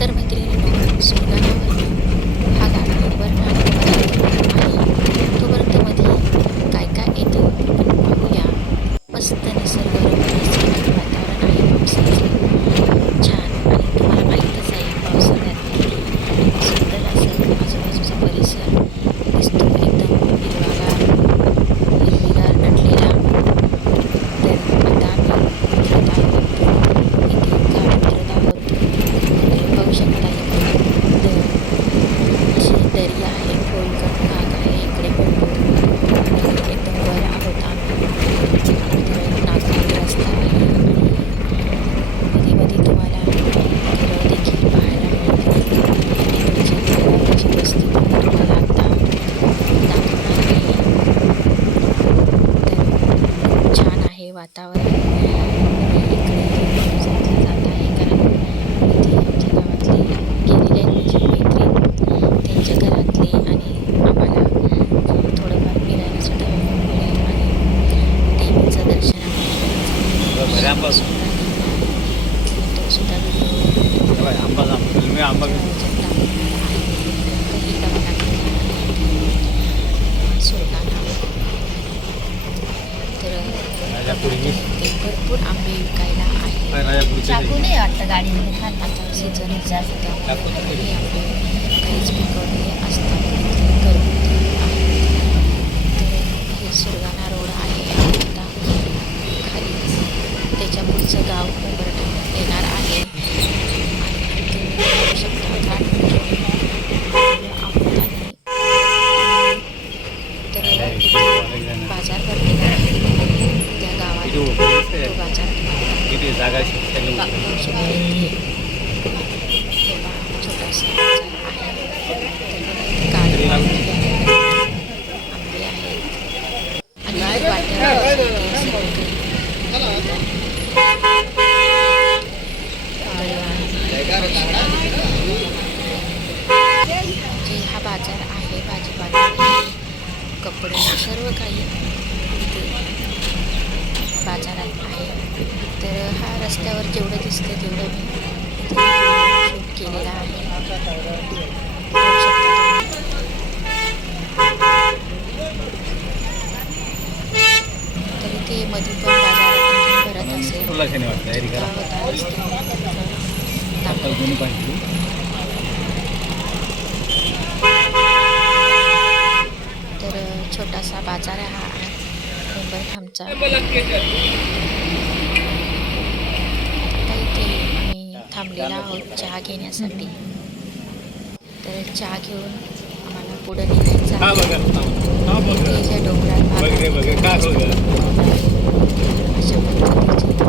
तर मैत्रिणी हा घाटावर मी आंबा तर राजापुरी ते भरपूर आंबे विकायला आहेत राजापुरीचे चाकू नाही वाटतं गाडीमध्ये खात आता सीझन जास्त आंबे काहीच पिकवलेले असतात इथे घरगुती आहेत तर हे सुरगाणा रोड आहे आता खाली त्याच्या पुढचं गाव उंबरठा येणार आहे आणि तुम्ही बघू शकता घाट आहोत आणि तर इथे बाजार भरलेला आहे त्या गावात किती उभं तो आहे? बाजार तुम्हाला किती जागा शिक्षण बघू शकता इथे हे पहा, छोटासा बाजार आहे तर बघा इथे गाडी लावलेली आहे आंबे आहेत आणि वाट्यावर सगळं काही जे हा बाजार आहे भाजीपाला कपडे सर्व काही बाजारात आहे. तर हा रस्त्यावर जेवढं दिसतं तेवढं मी शूट केलेलं आहे. इथे मध्ये पण बाजार भरत असेल. तर छोटासा बाजार हा. मुंबईठामचा आता इथे आम्ही थांबलेलो आहोत चहा घेण्यासाठी. तर चहा घेऊन आम्हाला पुढे निघायचं आहे. बघ? अशा पद्धतीचे